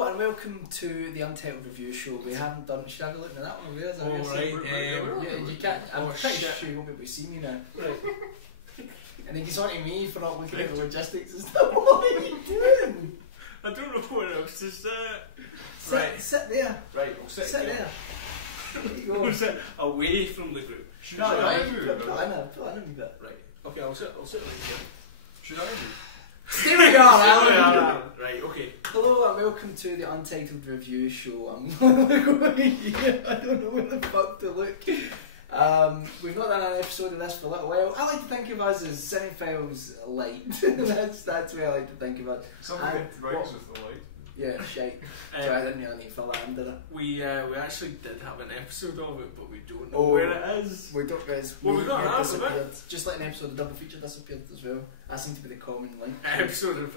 Hello and welcome to the Untitled Review Show. We haven't done. Should I have a look at that one? There's yeah, you can't. I'm pretty sure you won't be able to see me now. Right. And then he's on to me for not looking at the logistics and stuff. What are you doing? I don't know what else to say. Sit there. Right, I'll sit there. There you go. I'll sit away from the group. Should I move? Put in a wee bit. Right. Okay, I'll sit right here. Should I move? There we are, Alan. Right, okay. Hello and welcome to the Untitled Review Show. I'm going here. I don't know where the fuck to look. We've not done an episode of this for a little while. I like to think of us as Cinephiles Light. that's where I like to think of us. Something rhymes with the light. Yeah, shite. So I didn't really need to fill that in, did I? We actually did have an episode of it, but we don't know where it is. We don't, guys. Well, we got half of it. Just like an episode of Double Feature disappeared as well. That seems to be the common link. Episode of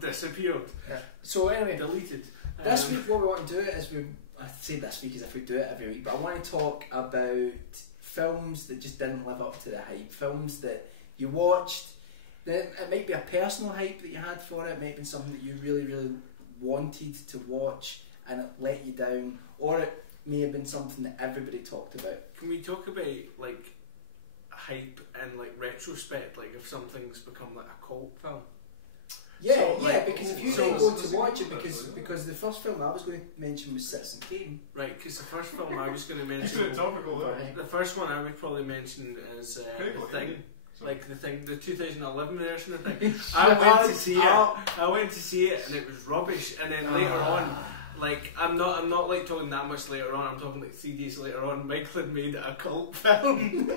disappeared. Yeah. So anyway, deleted. This week what we want to do is I say this week as if we do it every week, but I want to talk about films that just didn't live up to the hype. Films that you watched, that it might be a personal hype that you had for it, it might have been something that you really, really wanted to watch and it let you down, or it may have been something that everybody talked about. Can we talk about like hype and like retrospect, like if something's become like a cult film? Yeah, so, yeah, like, because if you then go to watch it, because the first film I was going to mention was Citizen Kane. Right, because the first film I was going to mention, the first one I would probably mention is The Thing. Like the Thing, the 2011 version of The Thing. I went to see it and it was rubbish. And then later on, like I'm not like talking that much later on. I'm talking like 3 days later on. Michael had made a cult film,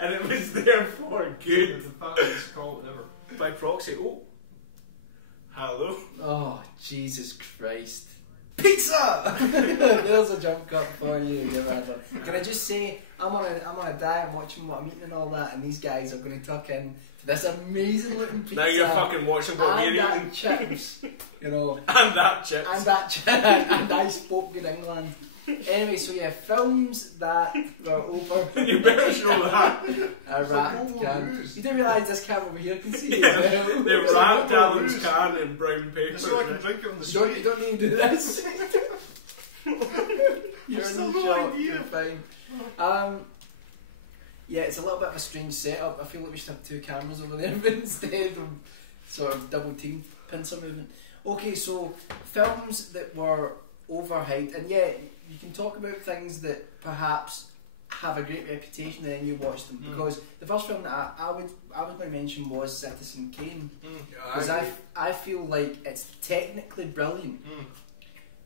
and it was therefore good. The fastest cult ever. By proxy. Oh, hello. Oh Jesus Christ! Pizza. There's a jump cut for you. Can I just say I'm on a diet, I'm watching what I'm eating and all that, and these guys are going to tuck in to this amazing looking pizza. Now you're fucking watching what we're eating. Chips, you know. And that chips. And that chips. And I spoke good England. Anyway, so yeah, films that were over. You better show that. A wrapped can. You do realise this can over here can see yeah, you. They wrapped Alan's can in brown paper. So I can drink it on the street. You don't need to do this. You're still in no shop, idea. you're fine. Yeah, it's a little bit of a strange setup. I feel like we should have 2 cameras over there instead of sort of double team pincer movement. Okay, so films that were overhyped, and yeah, you can talk about things that perhaps have a great reputation and then you watch them, because the first film that I was going to mention was Citizen Kane, because I feel like it's technically brilliant.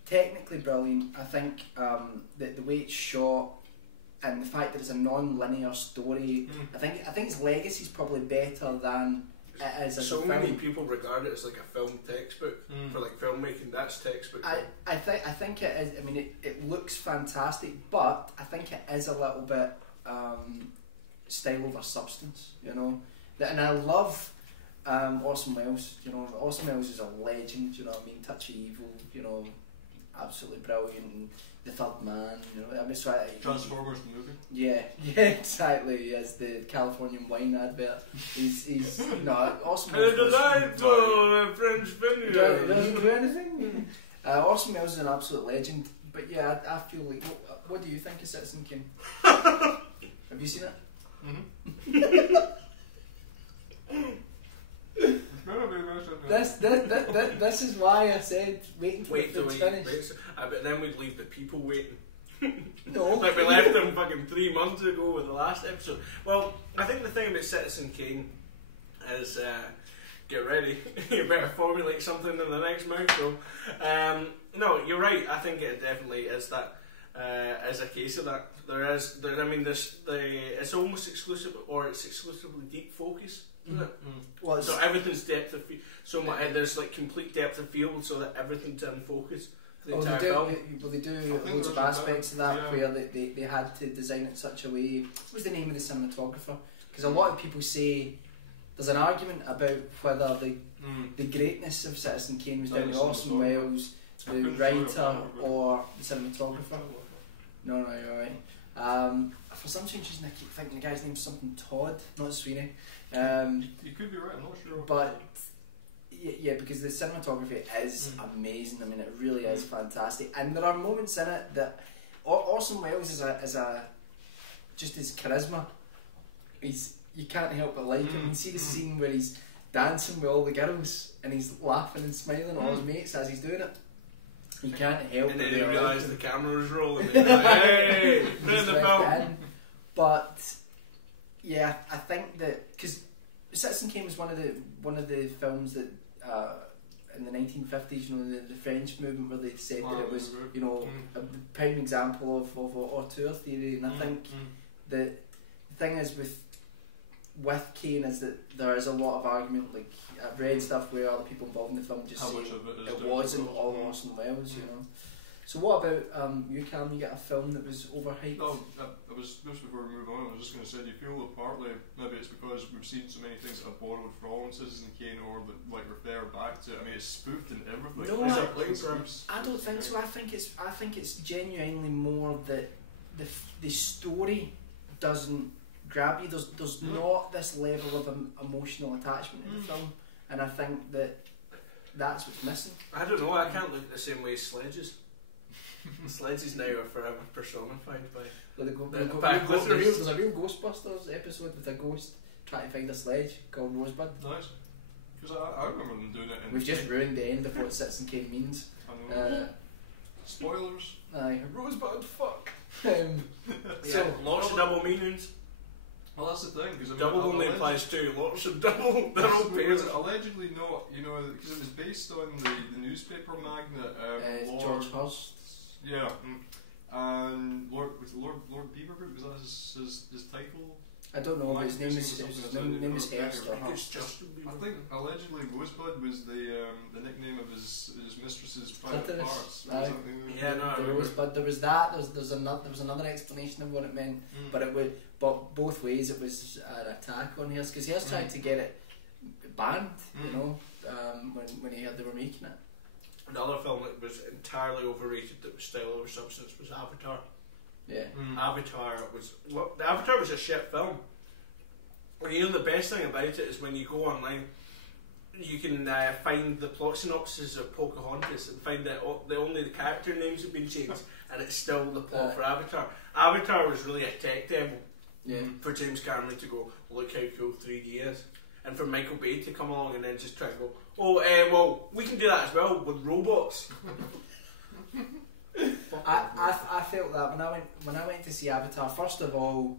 Technically brilliant. I think that the way it's shot and the fact that it's a non-linear story, I think its legacy is probably better than it is as so a film. Many people regard it as like a film textbook for like filmmaking. That's textbook. I think it is. I mean, it looks fantastic, but I think it is a little bit style over substance, you know. And I love Orson Welles. You know, Orson Welles is a legend. You know what I mean? Touch of Evil. You know, absolutely brilliant. And The Third Man. You know, I mean, so Transformers the movie. Yeah, exactly. As the Californian wine advert. He's you know, Orson Welles. Delightful French vineyard. Doesn't do anything. Orson Welles is an absolute legend. But yeah, I feel like. What do you think of Citizen Kane? Have you seen it? This is why I said waiting for it to finish. But then we'd leave the people waiting. No. Like we left them fucking 3 months ago with the last episode. Well, I think the thing about Citizen Kane is get ready. You better formulate something in the next mouthful. No, you're right. I think it definitely is that. Is a case of that. It's almost exclusive, or it's exclusively deep focus. Isn't it? Well, so everything's depth of field. So there's like complete depth of field, so that everything's in focus for the entire film. They do loads of aspects of that where they had to design it in such a way. What was the name of the cinematographer? Because a lot of people say there's an argument about whether the greatness of Citizen Kane was down to Orson Welles, the writer, or the cinematographer. No, you're right. For some strange reason, I keep thinking the guy's name's something Todd, not Sweeney. You could be right. I'm not sure. But yeah, because the cinematography is amazing. I mean, it really is fantastic, and there are moments in it that Orson Welles is a just his charisma. You can't help but like him. You see the scene where he's dancing with all the girls and he's laughing and smiling at all his mates as he's doing it. You can't help but and then he realised the camera was rolling. And like, hey, there's the film. But yeah, I think that because Citizen Kane was one of the films that in the 1950s, you know, the French movement, where they said that it was, you know, a prime example of auteur theory, and I think the thing is with Kane is that there is a lot of argument. Like I've read stuff where other people involved in the film just say it wasn't all Orson Welles, you know. So what about you, Cam? You got a film that was overhyped? No, I was just before we move on. I was just going to say, do you feel that partly maybe it's because we've seen so many things that are borrowed from Citizen Kane or that like refer back to it? I mean, it's spoofed in everything. No, I don't think so. I think it's genuinely more that the story doesn't grab you. There's not this level of emotional attachment in the film, and I think that's what's missing. I don't know. I can't look the same way as Sledges. Sledges now are forever personified by. There's a real Ghostbusters episode with a ghost trying to find a sledge called Rosebud. Nice. Because I remember them doing it. We've just ruined the end of what Citizen Kane means. I know. Spoilers. Aye, Rosebud. Fuck. So lots of double meanings. Well, that's the thing, because double only implies two. Lots of double. They're all pairs. Allegedly, no, you know, because it was based on the newspaper magnate George Hurst. Yeah, and Lord Beaverbrook, was that his title? I don't know, but his name is Hurst or Hurst. I think allegedly Rosebud was the nickname of his mistress's private parts. Yeah, no, Rosebud. There was that. There was another explanation of what it meant, but both ways it was an attack on Hurst because Hurst tried to get it banned. You know, when he heard they were making it. Another film that was entirely overrated that was style over substance was Avatar. Yeah. Avatar was a shit film. You know the best thing about it is when you go online, you can find the plot synopsis of Pocahontas and find that only the character names have been changed, and it's still the plot for Avatar. Avatar was really a tech demo for James Cameron to go, look how cool 3D is. And for Michael Bay to come along and then just try to go, well, we can do that as well with robots. I felt that when I went to see Avatar. First of all,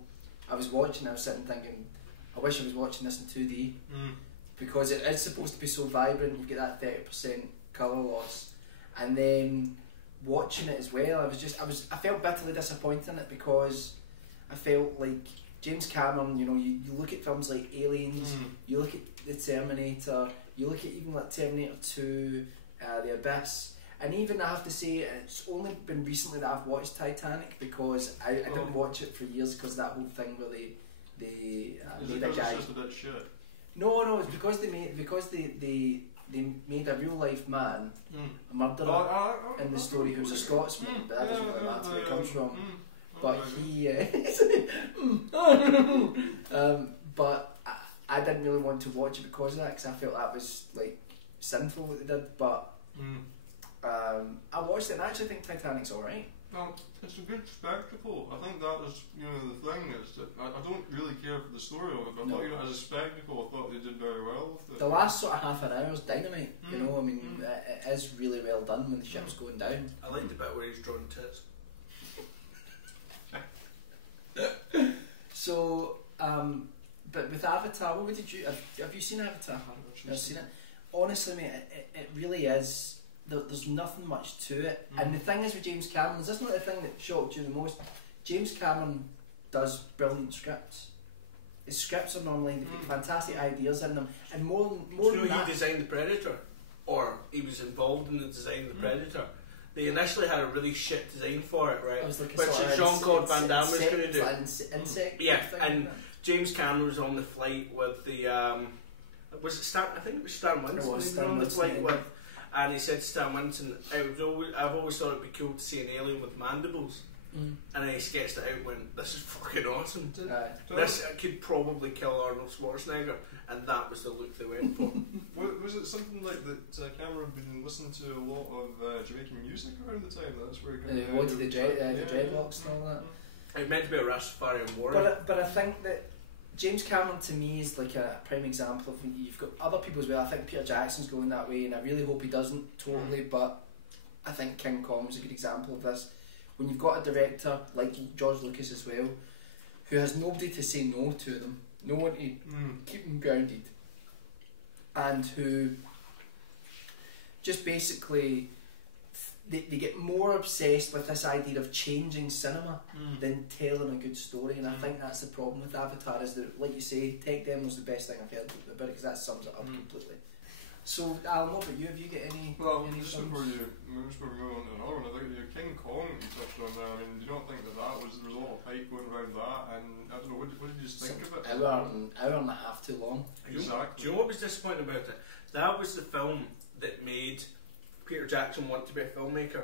I was sitting thinking, I wish I was watching this in 2D because it is supposed to be so vibrant. You get that 30% colour loss, and then watching it as well, I felt bitterly disappointed in it because I felt like James Cameron, you know, you look at films like Aliens, you look at The Terminator, you look at even like Terminator 2, The Abyss, and even I have to say it's only been recently that I've watched Titanic because I didn't watch it for years because that whole thing where they made a guy. It's just a bit shit. No, it's because they made a real life man a murderer in the story who's a Scotsman, but that doesn't really matter where it comes from. But he, but I didn't really want to watch it because of that because I felt that was like sinful what they did. But I watched it and I actually think Titanic's alright. Well, it's a good spectacle. I think that was, you know, the thing is that I don't really care for the story of it, but I thought, you know, as a spectacle, I thought they did very well with it. The last sort of half an hour is dynamite. You know, I mean, it is really well done when the ship's going down. I liked the bit where he's drawing tits. So, but with Avatar, what did you have you seen Avatar? I've seen it. Honestly, mate, it really is. There's nothing much to it. And the thing is with James Cameron, is this not the thing that shocked you the most? James Cameron does brilliant scripts. His scripts are normally fantastic ideas in them, and more than that, he designed the Predator, or he was involved in the design of the Predator. They initially had a really shit design for it, right? Which Jean-Claude Van Damme was going to do. Insect and James Cameron was on the flight with the was it Stan? I think it was Stan Winston. On the flight with, and he said to Stan Winston, "I've always thought it'd be cool to see an alien with mandibles." And then he sketched it out and went, "This is fucking awesome. This could probably kill Arnold Schwarzenegger," and that was the look they went for. was it something like that? Cameron had been listening to a lot of Jamaican music around the time. That's where he wanted the dreadlocks and all that. It meant to be a Rastafarian war. But I think that James Cameron to me is like a prime example of when you've got other people as well. I think Peter Jackson's going that way, and I really hope he doesn't totally. But I think King Kong is a good example of this. When you've got a director like George Lucas as well, who has nobody to say no to them, no one to keep them grounded, and who just basically they get more obsessed with this idea of changing cinema than telling a good story. And I think that's the problem with Avatar, is that, like you say, tech demo's the best thing I've heard about it, because that sums it up completely. So, Alan, what about you? Have you got any? Well, any just before we move on to another one, I think King Kong you touched on there. I mean, do you not think there was a lot of hype going around that? And I don't know, what did you just think of it? Hour and a half too long. Exactly. Do you know what was disappointing about it? That was the film that made Peter Jackson want to be a filmmaker,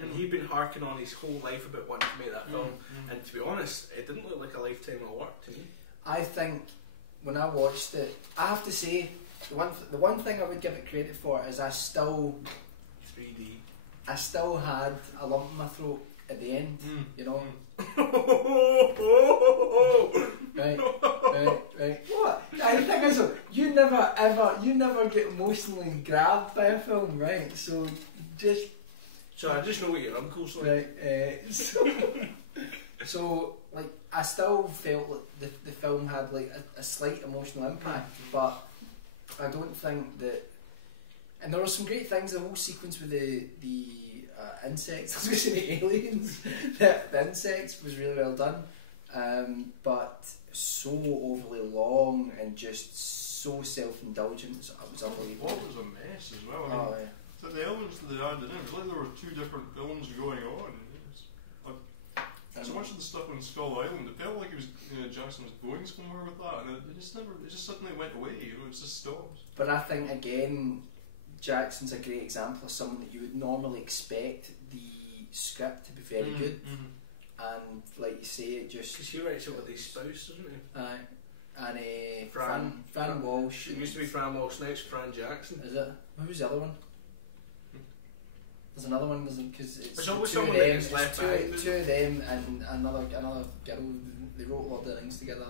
and he'd been harking on his whole life about wanting to make that film. And to be honest, it didn't look like a lifetime of work to me. I think when I watched it, I have to say, the one thing I would give it credit for is I still 3D. I still had a lump in my throat at the end, you know. Right. What? The thing is, you never get emotionally grabbed by a film, right? So I just know what your uncle's like. Right. So like I still felt like the film had like a slight emotional impact, but I don't think that. And there were some great things. The whole sequence with the insects, I was going to say the aliens, the insects was really well done, but so overly long and just so self-indulgent. It was unbelievable. What was a mess as well. I mean, so the elements that they added in, it was like there were two different films going on. So much of the stuff on Skull Island, it felt like it was Jackson was going somewhere with that, and it just suddenly went away. You know, it just stopped. But I think again, Jackson's a great example of someone that you would normally expect the script to be very good, and like you say, it just because he writes it with his spouse, doesn't he? And Fran Walsh. It used to be Fran Walsh, now it's Fran Jackson. Is it? Who's the other one? There's another one, because it's always two of someone them, that gets left two of them and another girl. They wrote Lord of the Rings together.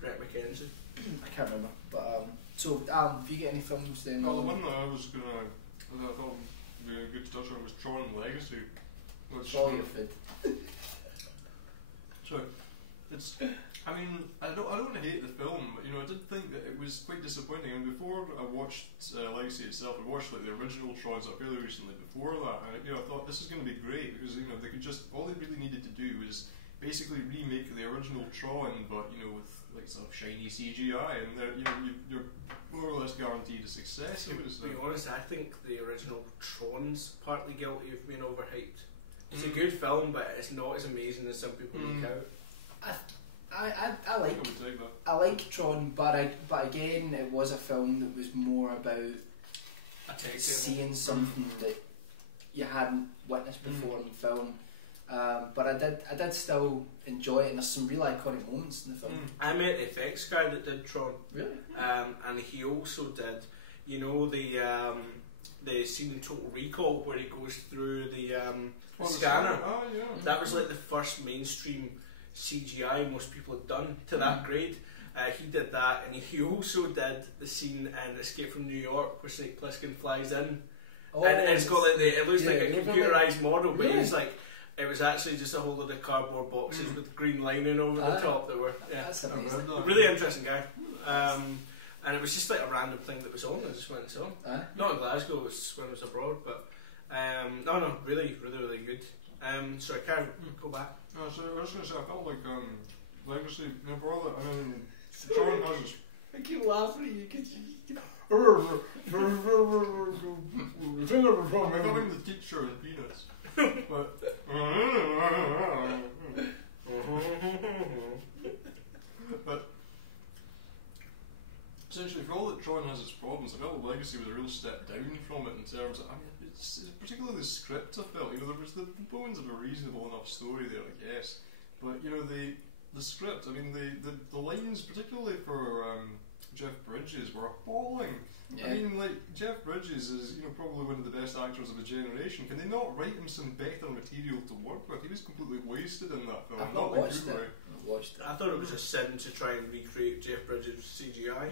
Brett McKenzie. I can't remember, but so if you get any films, then well, the one that I thought would be good to touch on was Tron Legacy. All your food. So it's. I mean, I don't hate the film, but I did think that it was quite disappointing. And before I watched Legacy itself, I watched like the original Trons up fairly recently. Before that, and I thought this is going to be great because they could just all they really needed to do was basically remake the original Tron, but with like sort of shiny CGI, and you're more or less guaranteed a success. To be honest, I think the original Tron's partly guilty of being overhyped. It's a good film, but it's not as amazing as some people make out. I like Tron, but again, it was a film that was more about seeing something that you hadn't witnessed before in film. But I did still enjoy it, and there's some really iconic moments in the film. I met the effects guy that did Tron. Really? And he also did, the scene in Total Recall where he goes through the scanner. Oh yeah. That was like the first mainstream CGI most people had done to that grade. He did that, and he also did the scene in Escape from New York where Snake Plissken flies in, and it's got like it looks like a computerized model, but it's like it was actually just a whole load of cardboard boxes with green lining over the top. That were that's amazing. A really interesting guy. And it was just like a random thing that was on. I just went and saw. Not in Glasgow, it was when I was abroad, but no, really good. Sorry, Karen, go back. No, so I was going to say, I felt like Legacy, for all that, I mean, Tron has its... I keep laughing at you because I'm becoming the teacher in Peanuts. But... but... Essentially, for all that Tron has its problems, I felt Legacy was a real step down from it in terms of... It's particularly the script I felt, there was the bones of a reasonable enough story there, I guess. But, the script, I mean, the lines, particularly for Jeff Bridges, were appalling. Yeah. I mean, like, Jeff Bridges is, you know, probably one of the best actors of a generation. Can they not write him some better material to work with? He was completely wasted in that film. I've not watched it. I've watched it. I thought it was a sin to try and recreate Jeff Bridges' CGI.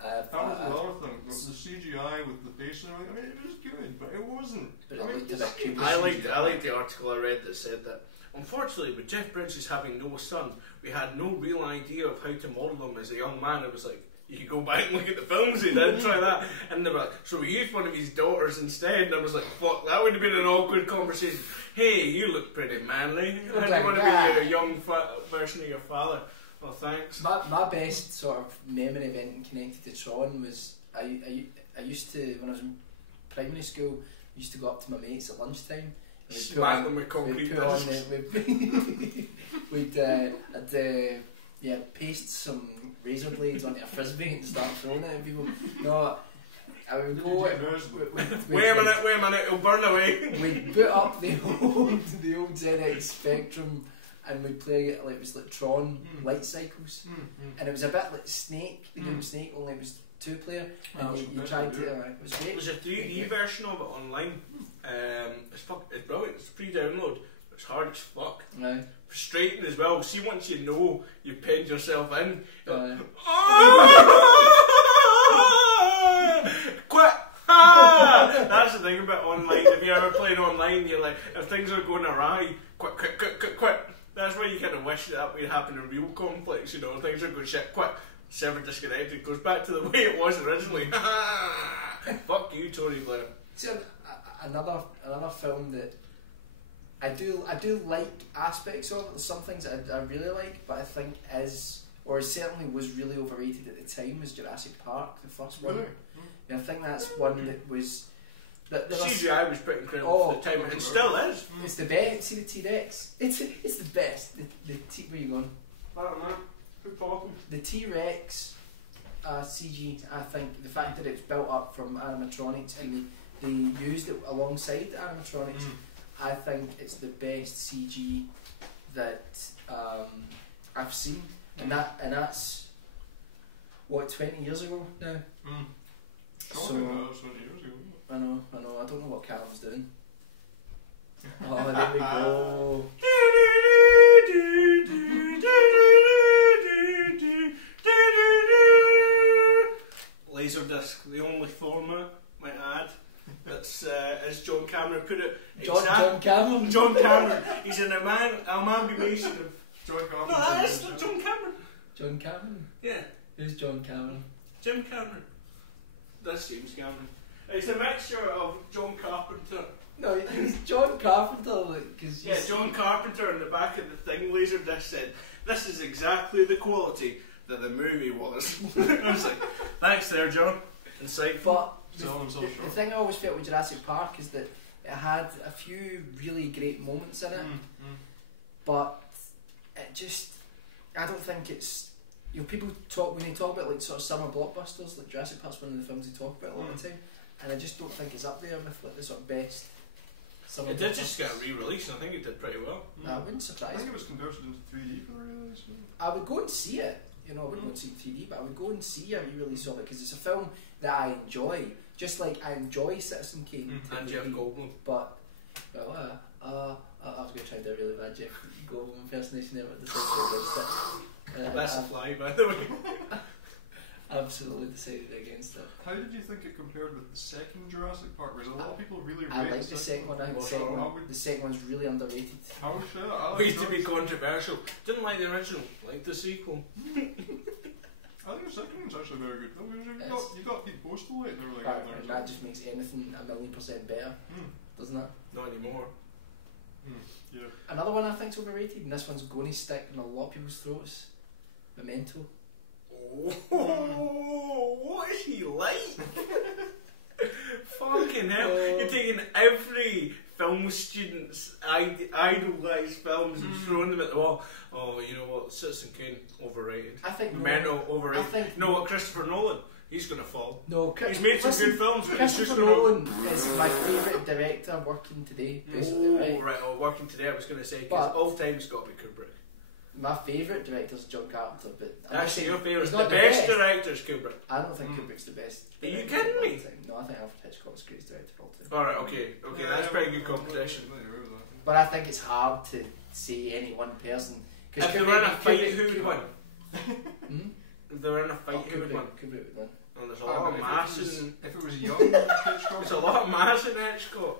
That was the other thing. The CGI with the face and everything. I mean, it was good, but it wasn't. But I liked the article I read that said that, unfortunately, with Jeff Bridges having no son, we had no real idea of how to model him as a young man. It was like, you could go back and look at the films he did, try that. And they were like, so we used one of his daughters instead. And I was like, fuck, that would have been an awkward conversation. Hey, you look pretty manly. How do you want to be a young version of your father? Well, thanks. My best sort of memory event connected to Tron was I used to, when I was in primary school, I used to go up to my mates at lunchtime. Smack them with concrete discs. We'd paste some razor blades onto a frisbee and start throwing it at people. No, I would go. Wait a minute, it'll burn away. We'd put up the old ZX Spectrum and we'd play like it was like Tron light cycles, and it was a bit like Snake, the game Snake, only it was 2-player, and you tried to. It was great. There's a 3D version of it online. It's brilliant. It's pre-download. It's hard as fuck. Right. Frustrating as well. See, once you know you've pinned yourself in, quit! That's the thing about online. If you're ever playing online, you're like, if things are going awry, quit. That's why you kind of wish that would happen in real conflicts, you know, things are going shit, quit. Server disconnected, goes back to the way it was originally. Fuck you, Tony Blair. So, another film that I do like aspects of. There's some things that I really like, but I think certainly was really overrated at the time, was Jurassic Park, the first one. Really? And I think that's one that was. CGI was pretty incredible for the time, and still is. It's the best. See the T-Rex? It's the best. Where you going? I don't know. Who's talking? The T-Rex CG, I think, the fact that it's built up from animatronics and they used it alongside the animatronics, I think it's the best CG that I've seen, and that's what 20 years ago now. So, 20 years ago. I know. I don't know what Callum's doing. Oh, there we go. Laserdisc, the only format, might add, that's as John Cameron put it. John Cameron. John Cameron. He's an amalgamation of John Cameron. No, that is John Cameron. John Cameron. Yeah. Who's John Cameron? Jim Cameron. That's James Cameron. It's a mixture of John Carpenter. No, it's John Carpenter. Like, cause yeah, John Carpenter in the back of the thing, Laserdisc, said, "This is exactly the quality that the movie was." I was like, "Thanks there, John." Insightful. But the thing I always felt with Jurassic Park is that it had a few really great moments in it, but it just, I don't think it's, you know, people talk, when they talk about like sort of summer blockbusters, like Jurassic Park's one of the films they talk about a lot of the time, and I just don't think it's up there with like the sort of best summer It did just get a re-release, and I think it did pretty well. That wouldn't surprise me. I think it was converted into 3D for the release. I would go and see it. You know, I wouldn't go and see it 3D, but I would go and see a re-release of it because it's a film that I enjoy. Just like I enjoy Citizen Kane and Jeff Goldblum. But well, I was going to try to do a really bad Jeff Goldblum impersonation there, but that's a fly, by the way. Absolutely decided against it. How did you think it compared with the second Jurassic Park? Because a lot of people really I like the second one. I think the second one's really underrated. How shit? We used to be controversial. Didn't like the original, liked the sequel. I think the second one's actually very good. You got Pete Postal later, like and that just makes anything 1,000,000% better, doesn't it? Not anymore. Yeah. Another one I think's overrated, and this one's going to stick in a lot of people's throats. Memento. Oh, what is he like? Fucking hell! You're taking every film student's idolised films and throwing them at the wall. Oh, you know what? Citizen Kane, overrated. I think Memento, overrated. You know what? Christopher Nolan, he's gonna fall. No, he's made some good films, but Christopher Nolan is my favourite director working today. Basically, right. Oh, working today. I was gonna say because all time it's got to be Kubrick. My favourite director's John Carpenter, but actually your favourite. The best director's Kubrick. I don't think Kubrick's the best. Are you kidding me? No, I think Alfred Hitchcock's the greatest director of all time. Alright, okay, that's pretty good competition. But I think it's hard to say any one person. If they were in a fight, who would win? If they were in a fight, who would win? Kubrick would win. And there's a lot of mass in... If it was young Hitchcock... There's a lot of mass in Hitchcock.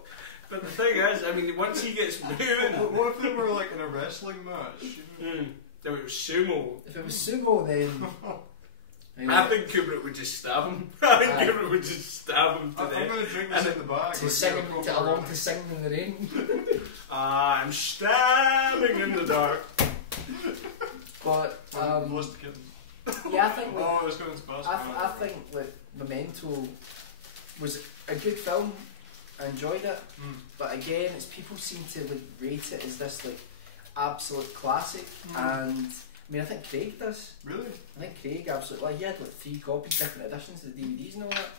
But the thing is, I mean, once he gets moving... What if they were like in a wrestling match? If it was sumo. If it was sumo, then... I think Kubrick would just stab him. I think Kubrick would just stab him to death. I'm going to drink this in the bag. To sing in the rain. I'm stabbing in the dark. But, yeah, I think... I think like, Memento was a good film. I enjoyed it. But again, it's people seem to like, rate it as this like absolute classic. And... I mean, I think Craig does. Really? I think Craig absolutely. Like, he had like 3 copies, different editions of the DVDs and all that.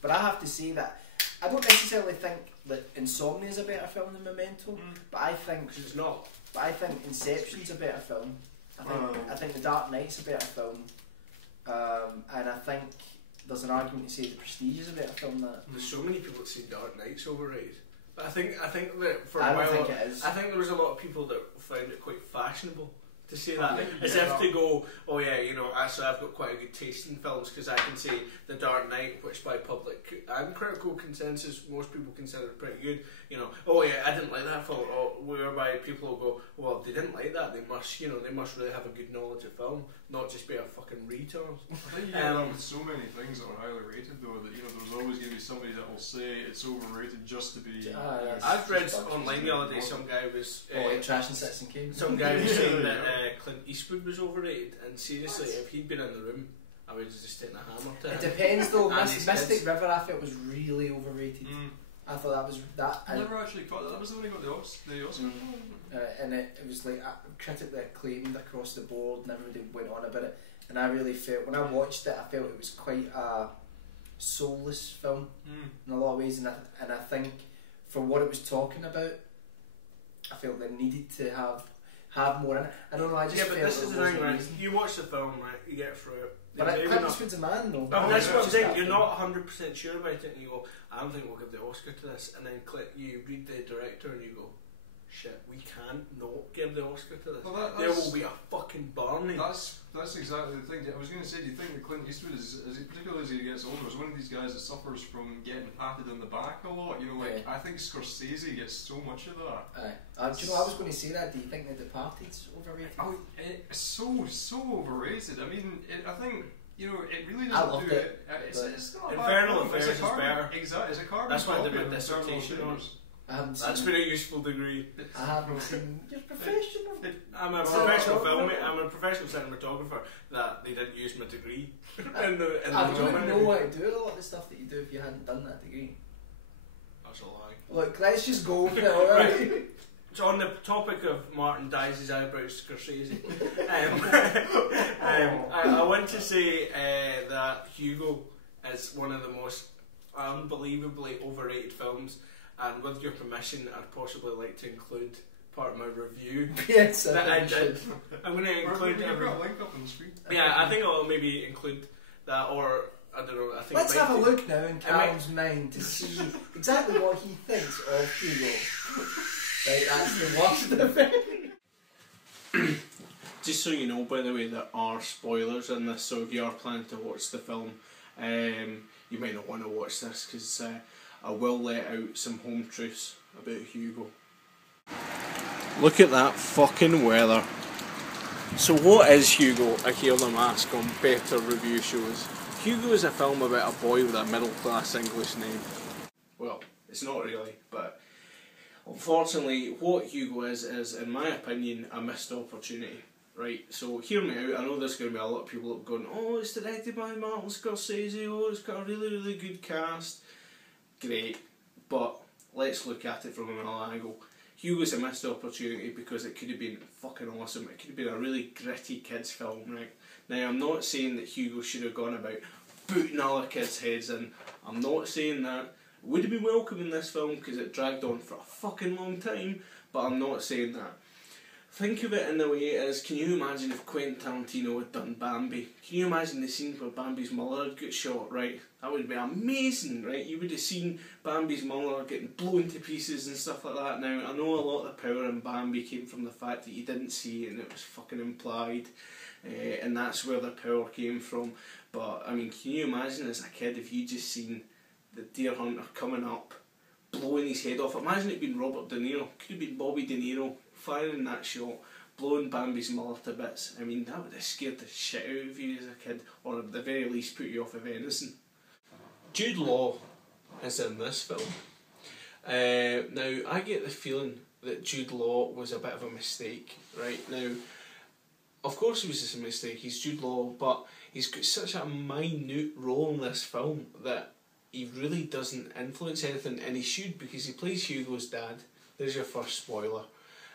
But I have to say that I don't necessarily think that Insomnia is a better film than Memento. But I think it's not. But I think Inception's a better film. I think The Dark Knight's a better film. And I think there's an argument to say The Prestige is a better film than that. There's so many people that say Dark Knight's overrated. But I think that for a while, I think there was a lot of people that found it quite fashionable to say that, as if to go, oh yeah, you know, actually I've got quite a good taste in films because I can say The Dark Knight, which by public and critical consensus most people consider pretty good, you know, oh yeah, I didn't like that film, or whereby people will go, well, if they didn't like that, they must, you know, they must really have a good knowledge of film, not just be a fucking retard. I think you get with so many things that are highly rated though, that, you know, there's always going to be somebody that will say it's overrated just to be... I've read online the other day, some guy was... Trash and Citizen Kane. Some guy was saying that Clint Eastwood was overrated, and seriously, if he'd been in the room, I would have just taken a hammer to him. It depends though. Mystic River, I felt was really overrated. I thought that was that. I never actually caught that. That was the one who got the Oscar. And it was like critically acclaimed across the board, and everybody went on about it. And I really felt when I watched it, I felt it was quite a soulless film in a lot of ways, and I think for what it was talking about, I felt they needed to have more in it. I don't know, I just but this is the thing, right? You watch the film, right? You get through it. But Clint Eastwood's a man, though. No, that's what I'm saying. You're not 100% sure about it, and you go, I don't think we'll give the Oscar to this. And then you read the director, and you go, shit, we can't not give the Oscar to this. Well, there will be a fucking Barney. That's exactly the thing. I was going to say, do you think that Clint Eastwood is particularly as he gets older, is one of these guys that suffers from getting patted on the back a lot? You know, like I think Scorsese gets so much of that. Do you know, I was going to say that. Do you think The Departed's overrated? Oh, it's so overrated. I mean, I think. You know, it really doesn't do it. It's not Infernal Affairs is better. Exactly, it's a carbon. That's why I did my dissertation on. That's been a useful degree. I haven't seen. You're professional. I'm a professional filmmaker. I'm a professional cinematographer. That they didn't use my degree. I wouldn't know how to do a lot of the stuff that you do if you hadn't done that degree. That's a lie. Look, let's just go for it, alright? So on the topic of Martin dyes his eyebrows Scorsese, I want to say that Hugo is one of the most unbelievably overrated films, and with your permission, I'd possibly like to include part of my review that I did. I'm going to include every... link up on the screen. Yeah, I think I'll maybe include that, or I don't know. I think let's have a look now in Callum's mind to see exactly what he thinks of Hugo. Right, that's the worst of it. Just so you know, by the way, there are spoilers in this, so if you are planning to watch the film, you might not want to watch this, because I will let out some home truths about Hugo. Look at that fucking weather. So what is Hugo? I hear them ask on better review shows. Hugo is a film about a boy with a middle class English name. Well, it's not really, but unfortunately what Hugo is, in my opinion, a missed opportunity. Right, so hear me out. I know there's going to be a lot of people that are going, oh, it's directed by Martin Scorsese, oh, it's got a really good cast. Great, but let's look at it from another angle. Hugo's a missed opportunity because it could have been fucking awesome. It could have been a really gritty kids film, right? Now, I'm not saying that Hugo should have gone about booting other kids' heads in. I'm not saying that. Would have been welcome in this film because it dragged on for a fucking long time, but I'm not saying that. think of it in the way as, can you imagine if Quentin Tarantino had done Bambi? Can you imagine the scene where Bambi's mother had got shot, right? That would be amazing, right? You would have seen Bambi's mother getting blown to pieces and stuff like that. Now, I know a lot of the power in Bambi came from the fact that you didn't see it and it was fucking implied, and that's where the power came from. But, I mean, can you imagine as a kid if you just seen the deer hunter coming up, blowing his head off? Imagine it being Robert De Niro, could have been Bobby De Niro, firing that shot, blowing Bambi's mother to bits. I mean, that would have scared the shit out of you as a kid, or at the very least put you off of anything. Jude Law is in this film. Now, I get the feeling that Jude Law was a bit of a mistake, right? Now, of course it was just a mistake, he's Jude Law, but he's got such a minute role in this film that he really doesn't influence anything, and he should, because he plays Hugo's dad. There's your first spoiler.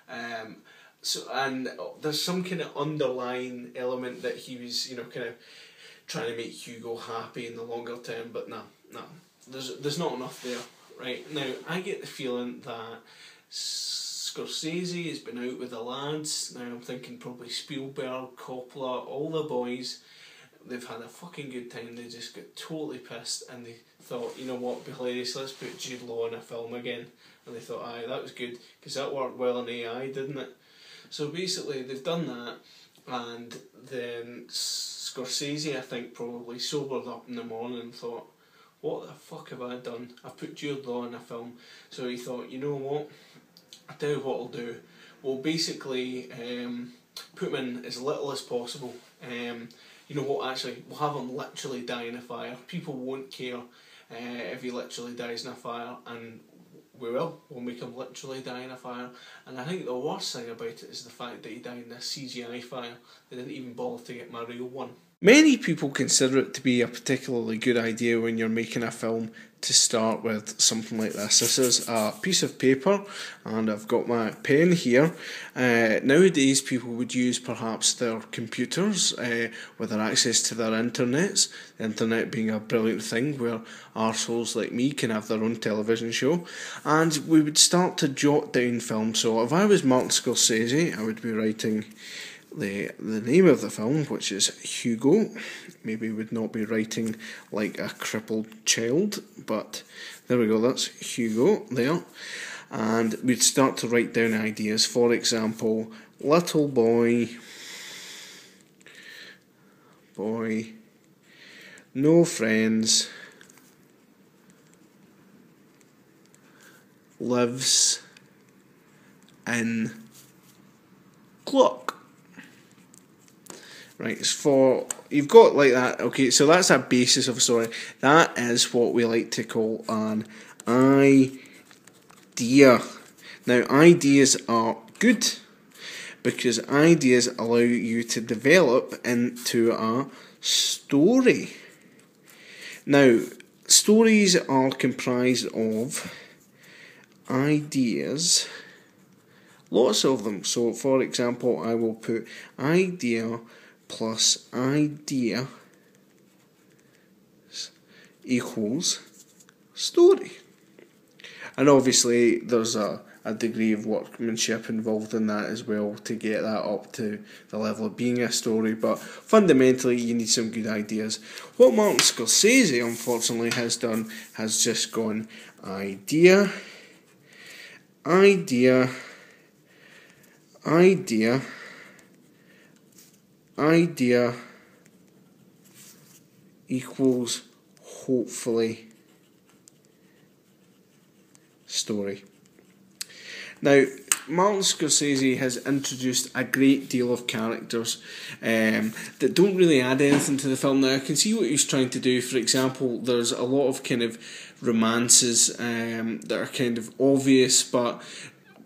And there's some kind of underlying element that he was, you know, kind of trying to make Hugo happy in the longer term, but no, there's not enough there, right? Now, I get the feeling that Scorsese has been out with the lads. Now, I'm thinking probably Spielberg, Coppola, all the boys. They've had a fucking good time. They just got totally pissed, and they thought, you know what, be hilarious, let's put Jude Law in a film again. And they thought, aye, that was good, because that worked well in AI, didn't it? So basically, they've done that, and then Scorsese, I think, probably sobered up in the morning and thought, what the fuck have I done? I've put Jude Law in a film. So he thought, you know what, I'll tell you what I'll do. We'll basically put him in as little as possible. You know what, actually, we'll have him literally die in a fire. People won't care if he literally dies in a fire, and we'll make him literally die in a fire. And I think the worst thing about it is the fact that he died in a CGI fire. They didn't even bother to get my real one. Many people consider it to be a particularly good idea when you're making a film to start with something like this. This is a piece of paper, and I've got my pen here. Nowadays people would use perhaps their computers with their access to their internets, the internet being a brilliant thing where arseholes like me can have their own television show, and we would start to jot down films. So if I was Martin Scorsese, I would be writing the name of the film, which is Hugo. Maybe would not be writing like a crippled child, but there we go, that's Hugo there. And we'd start to write down ideas. For example, little boy, no friends, lives in clock. Right, it's for, you've got like that, okay, so that's a basis of a story. That is what we like to call an idea. Now, ideas are good because ideas allow you to develop into a story. Now, stories are comprised of ideas, lots of them. So, for example, I will put idea plus idea equals story. And obviously there's a degree of workmanship involved in that as well to get that up to the level of being a story, but fundamentally you need some good ideas. What Martin Scorsese unfortunately has done has just gone idea, idea, idea, idea equals hopefully story. Now, Martin Scorsese has introduced a great deal of characters that don't really add anything to the film. Now, I can see what he's trying to do. For example, there's a lot of kind of romances that are kind of obvious, but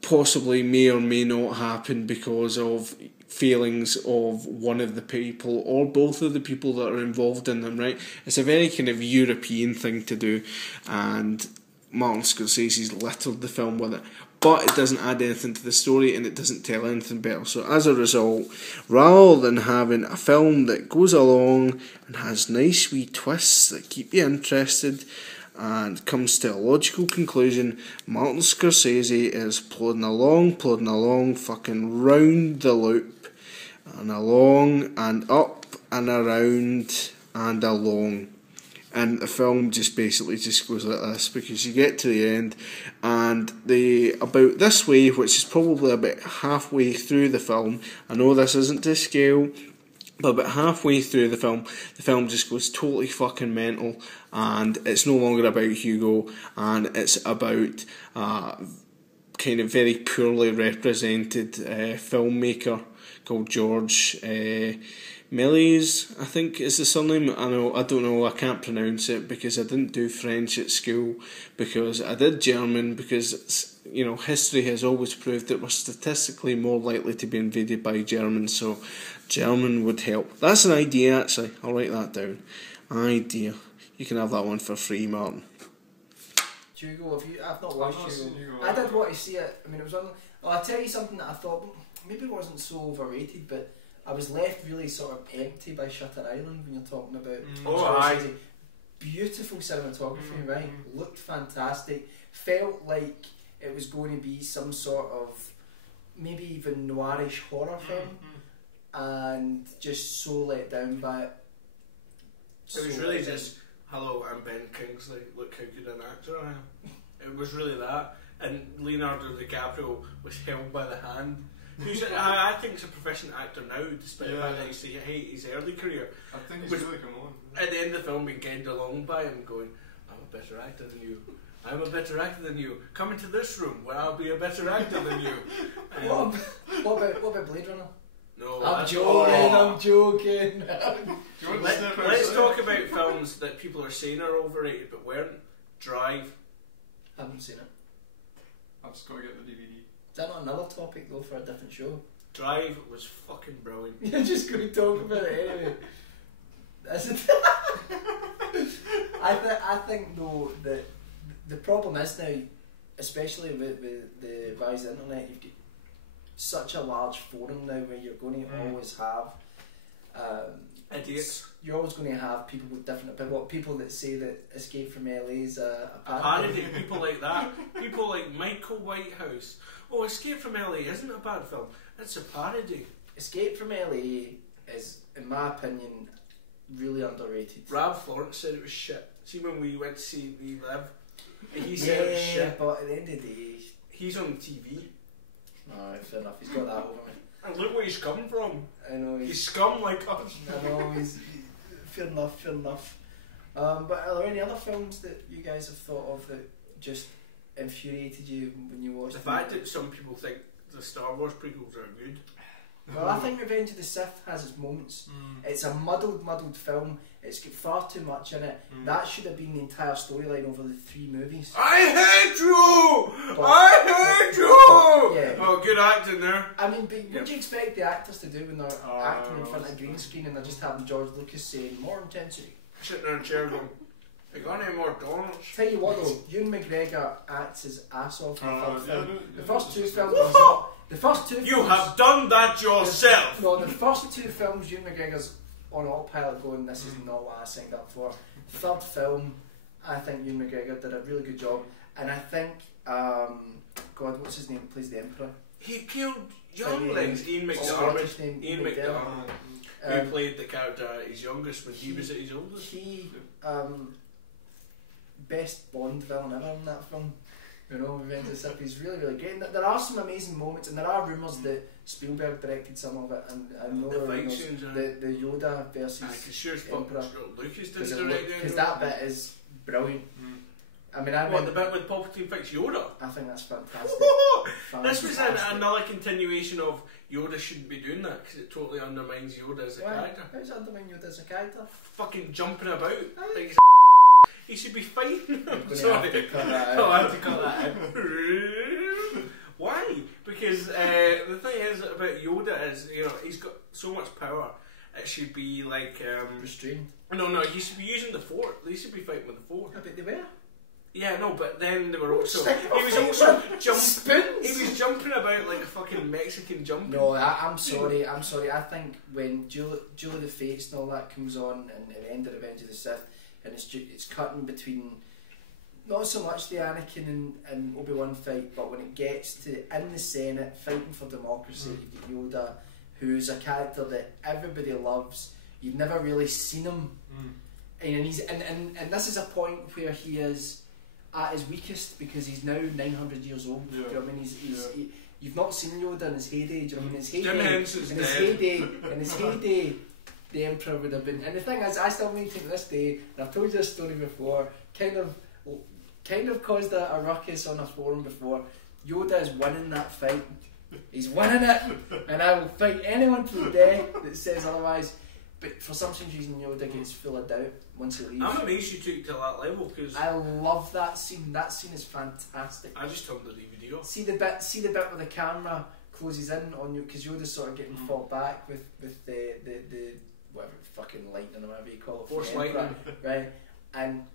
possibly may or may not happen because of failings of one of the people or both of the people that are involved in them, right? It's a very kind of European thing to do, and Martin Scorsese's littered the film with it. But it doesn't add anything to the story and it doesn't tell anything better. So as a result, rather than having a film that goes along and has nice wee twists that keep you interested, and comes to a logical conclusion. Martin Scorsese is plodding along, fucking round the loop, and along and up and around and along. And the film just basically just goes like this, because you get to the end and about this way, which is probably about halfway through the film. I know this isn't to scale, but about halfway through the film just goes totally fucking mental, and it's no longer about Hugo, and it's about kind of very poorly represented filmmaker called George Méliès, I think is the surname. I don't know, I can't pronounce it because I didn't do French at school, because I did German, because history has always proved that we're statistically more likely to be invaded by Germans, so German would help. That's an idea, actually. I'll write that down. Idea. You can have that one for free, Martin. Hugo, I've not watched Hugo. I did want to see it. I mean, it was on. Well, I'll tell you something that I thought maybe it wasn't so overrated, but I was left really sort of empty by Shutter Island when you're talking about beautiful cinematography, right? Looked fantastic. Felt like it was going to be some sort of maybe even noirish horror film, and just so let down by it. It was really just, hello, I'm Ben Kingsley, look how good an actor I am. It was really that. And Leonardo DiCaprio was held by the hand. Who's I think he's a proficient actor now, despite the fact that he hate his early career. I think he's really come on. At the end of the film, being guided along by him, going, I'm a better actor than you. I'm a better actor than you. Come into this room where I'll be a better actor than you. What about Blade Runner? No, I'm joking. Let's talk about films that people are saying are overrated but weren't. Drive. Haven't seen it. I've just got to get the DVD. Is that not another topic though for a different show? Drive was fucking brilliant. You're just going to talk about it anyway. That's it. I think though that the problem is now, especially with the rise of the internet, you've got such a large forum now where you're going to always have idiots. You're always going to have people with different opinions. People that say that Escape from LA is a parody. People like that. People like Michael Whitehouse. Oh, Escape from LA isn't a bad film. It's a parody. Escape from LA is, in my opinion, really underrated. Ralph Lawrence said it was shit. See when we went to see We Live, he said it was shit. But at the end of the day, he's on TV. Alright, fair enough. He's got that over me. And look where he's come from. I know he's scum like us. I know he's fair enough. But are there any other films that you guys have thought of that just infuriated you when you watched the fact that some people think the Star Wars prequels are good? Well, I think Revenge of the Sith has its moments. It's a muddled film. It's got far too much in it. That should have been the entire storyline over the 3 movies. I hate you! I hate you! Yeah. Oh, good acting there. I mean, but what do you expect the actors to do when they're acting in front of a green screen and they're just having George Lucas saying more intensity? Sitting there in a chair going, I got any more donuts? Tell you what though, Ewan McGregor acts his ass off in the third film. The first 2 films. The first 2 films. You have done that yourself! No, the first 2 films, Ewan McGregor's on autopilot going, this is not what I signed up for. Third film, I think Ewan McGregor did a really good job. And I think, God, what's his name, plays the Emperor? He killed younglings. Ian McDermott. Ian McDermott. Who played the character at his youngest when he was at his oldest. He, best Bond villain ever in that film. You know, Revenge of the Sith. He's really, really great. And there are some amazing moments, and there are rumours that Spielberg directed some of it, and I know the Yoda versus Emperor. Lucas didn't direct it. Because that bit is brilliant. I mean, the bit with Palpatine fights Yoda? I think that's fantastic. This was another continuation of Yoda shouldn't be doing that because it totally undermines Yoda as a character. How does it undermine Yoda as a character? Fucking jumping about. Like he should be fighting. Sorry. I have to cut that out. Why? Because the thing is about Yoda is, he's got so much power. It should be like restrained. No, he should be using the Force. They should be fighting with the Force. But they were. Yeah, no, but then they were also. He was also jumping. He was jumping about like a fucking Mexican jumping. No, I'm sorry. I think when Duel of the Fates and all that comes on, and at the end of Revenge of the Sith, and it's cutting between not so much the Anakin and Obi-Wan fight, but when it gets to in the Senate fighting for democracy, you've got Yoda, who's a character that everybody loves. You've never really seen him, and he's and this is a point where he is at his weakest because he's now 900 years old. Yeah. Do you know what I mean? You've not seen Yoda in his heyday. Do you know what I mean? In his heyday, the Emperor would have been. And the thing is, I still maintain to this day, and I've told you this story before, kind of caused a ruckus on a forum before. Yoda is winning that fight. He's winning it, and I will fight anyone to the death that says otherwise. But for some strange reason, Yoda gets full of doubt once he leaves. I'm amazed you took it to that level because I love that scene. That scene is fantastic. I just turned the DVD off. See the bit where the camera closes in on you because Yoda's sort of getting fought back with the whatever fucking lightning or whatever you call it, force lightning, right? And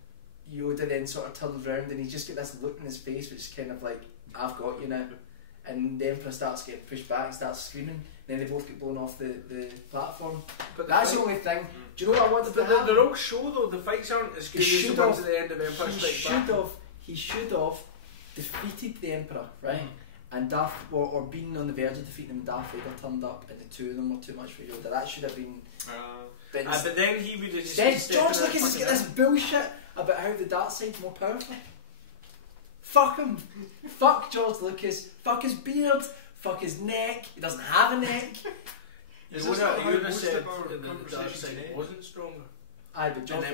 Yoda then sort of turns around and he's just got this look in his face, which is kind of like, I've got you now. And the Emperor starts getting pushed back, starts screaming. Then they both get blown off the platform. But that's the only thing. Do you know what I wanted to happen? They're all show though. The fights aren't as good as the ones at the end of Empire Strikes Back. He should have defeated the Emperor, right? And or been on the verge of defeating him. Darth Vader turned up, and the two of them were too much for Yoda. That should have been. But then he would have just. Then George Lucas has got this bullshit about how the dark side's more powerful. Fuck him. Fuck George Lucas. Fuck his beard. Fuck his neck. He doesn't have a neck. Yoda said that the dark side wasn't stronger. Aye, but George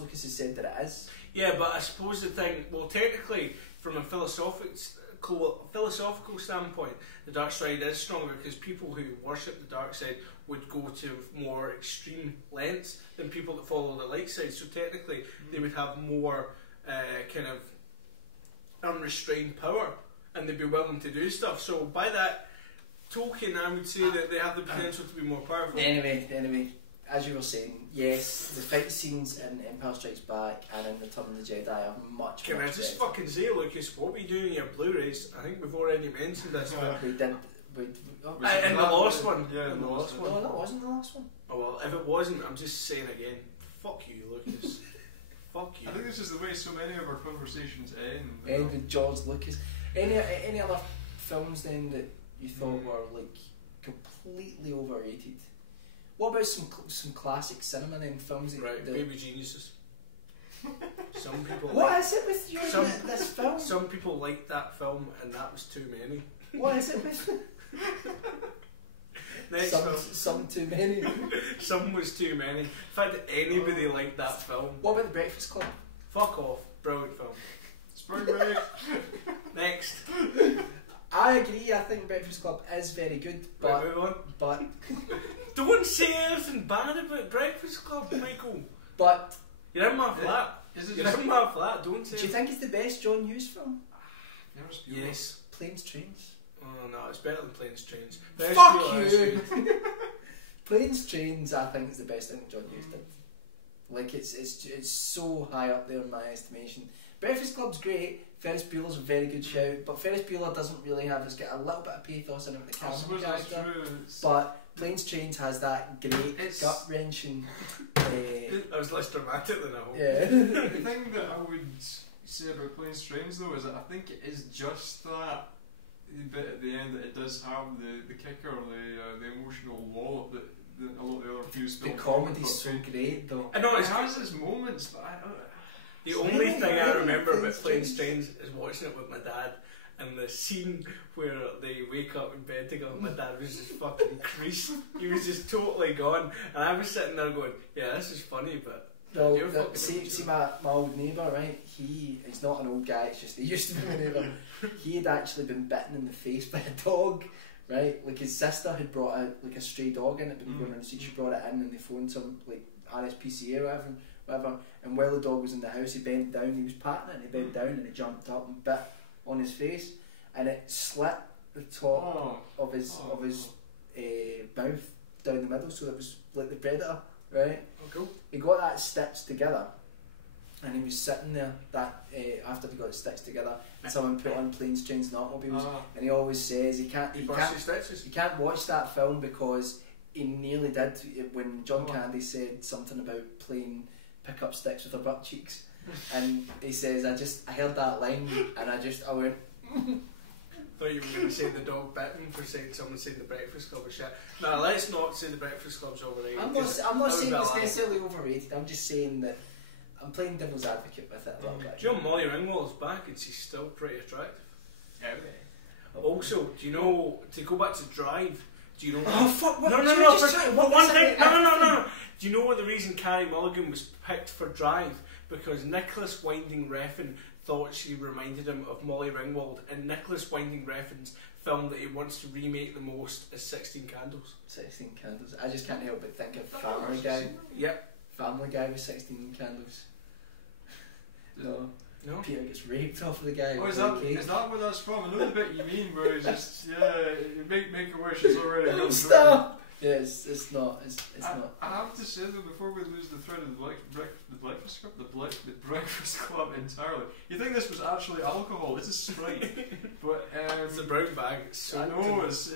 Lucas has said that it is. Yeah, but I suppose the thing, well, technically, from a philosophical standpoint, the dark side is stronger because people who worship the dark side would go to more extreme lengths than people that follow the light side. So technically, they would have more kind of unrestrained power, and they'd be willing to do stuff. So by that token, I would say that they have the potential to be more powerful. Anyway, as you were saying, yes, the fight scenes in Empire Strikes Back and in Return of the Jedi are much. Can I just fucking say, Lucas, what we do in your Blu-rays? I think we've already mentioned this. We didn't. In the last one. Yeah, in the last one. No, that wasn't the last one. Oh well, if it wasn't, I'm just saying again. Fuck you, Lucas. Fuck you. I think this is the way so many of our conversations end. End with George Lucas. Any other films then that you thought were like completely overrated? What about some classic cinema then, films that Baby Geniuses. Some people. What is it with you in this film? Some people liked that film, and that was too many. What is it with? Some too many. Some was too many. In fact, anybody liked that film. What about The Breakfast Club? Fuck off. Brilliant film. Spring break. Next. I agree. I think Breakfast Club is very good, but move on. But don't say anything bad about Breakfast Club, Michael. But you're in my flat. You're in my flat. Don't say. Do you think it's the best John Hughes film? Yes. Planes, Trains. Oh no, it's better than Planes, Trains. Fuck you. Planes, Trains, I think is the best thing John Hughes did. Like it's so high up there in my estimation. Breakfast Club's great. Ferris Bueller's a very good shout, but Ferris Bueller doesn't really have. It's got a little bit of pathos in it with the camera character. But Planes, Trains has that great gut wrenching. That was less dramatic than I hope. Yeah. The thing that I would say about Planes, Trains though is that I think it is just that bit at the end that it does have the kicker, the emotional wallop that a lot of the other films. The comedy's so great though. I know it has its moments, but the only thing I remember about Planes, Trains is watching it with my dad, and the scene where they wake up in bed together. My dad was just fucking creased. He was just totally gone, and I was sitting there going, "Yeah, this is funny, but." See my old neighbour, right? He's not an old guy, it's just he used to be my neighbour. He had actually been bitten in the face by a dog, right? Like his sister had brought a stray dog in, it had been going around the street, she brought it in and they phoned some like RSPCA or whatever, and while the dog was in the house he bent down, he was patting it and he bent down and it jumped up and bit on his face and it slit the top of his mouth down the middle, so it was like the Predator. Right? Oh, cool. He got that stitched together and he was sitting there after they got it stitched together and someone put on Planes, Trains and Automobiles and he always says he can't watch that film because he nearly did when John Candy said something about playing pick up sticks with her butt cheeks and he says, I heard that line, and I went. Thought you were going to say the dog bitten for saying someone saying the Breakfast Club was shit. No, let's not say the Breakfast Club's overrated. I'm not saying it's necessarily overrated. I'm just saying that I'm playing devil's advocate with it a little bit. Do you know Molly Ringwald's back and she's still pretty attractive? Yeah. Also, do you know, to go back to Drive, do you know... Oh fuck, what? No. Do you know what the reason Carey Mulligan was picked for Drive? Because Nicholas Winding Refn thought she reminded him of Molly Ringwald, and Nicholas Winding Refn's film that he wants to remake the most is 16 Candles. 16 Candles. I just can't help but think of Family Guy. Yep. Family Guy with 16 Candles. No. Peter gets raped off of the guy. Oh, is that what that's from? I know the bit you mean where he's just, make a wish, it's already gone. Stop! Yeah, it's not. It's not. I have to say though, before we lose the thread of the Breakfast Club entirely, you think this was actually alcohol? This is Sprite, but it's a brown bag. I know it's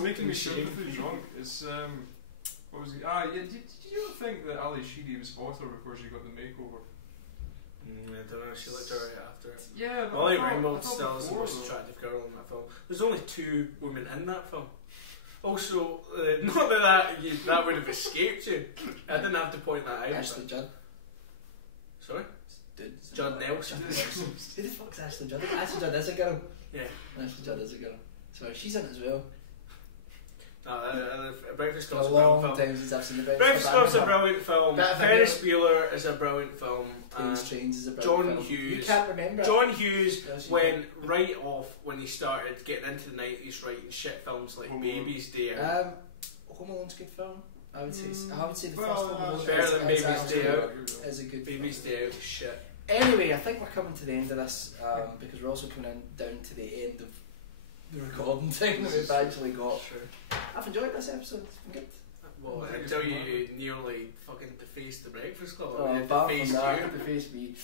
making me sympathetically drunk. It's what was it? Did you not think that Ali Sheedy was Auteur before she got the makeover? I don't know. She looked alright after. Yeah, but Molly Ringwald still is the most attractive girl in that film. There's only 2 women in that film. Also, not that would have escaped you. I didn't have to point that out. Ashley Judd. Sorry? Dude, Judd Nelson. Who the fuck's Ashley Judd? Ashley Judd is a girl. Yeah. Ashley Judd is a girl. So she's in it as well. No, Breakfast Club's a long time since I've seen the Breakfast Club's a brilliant film. Ferris Bueller is a brilliant film. Trains is a brilliant film. Hughes. You can't remember. John Hughes went right off when he started getting into the 90s writing shit films like Baby's Day Out. Home Alone's a good film. I would say the first Home Alone better than Baby's Day Out. Is a good Baby's film. Day Out is shit. Anyway, I think we're coming to the end of this because we're also coming down to the end of the recording thing that we've actually got. Sure. I've enjoyed this episode. It's been good. Well, until you nearly fucking defaced the Breakfast Club. Defaced me.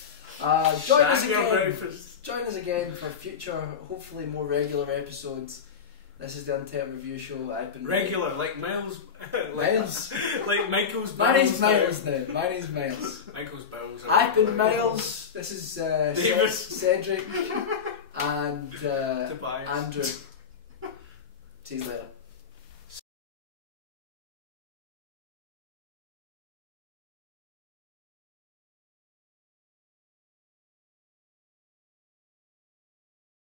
Join us again for future, hopefully more regular episodes. This is the Untitled Review Show. I've been regular, like Miles. Miles. Like Michael's. My name's Miles now. My name's Miles. Michael's Bills. I've been Miles. This is Cedric and Tobias. Andrew. See you later.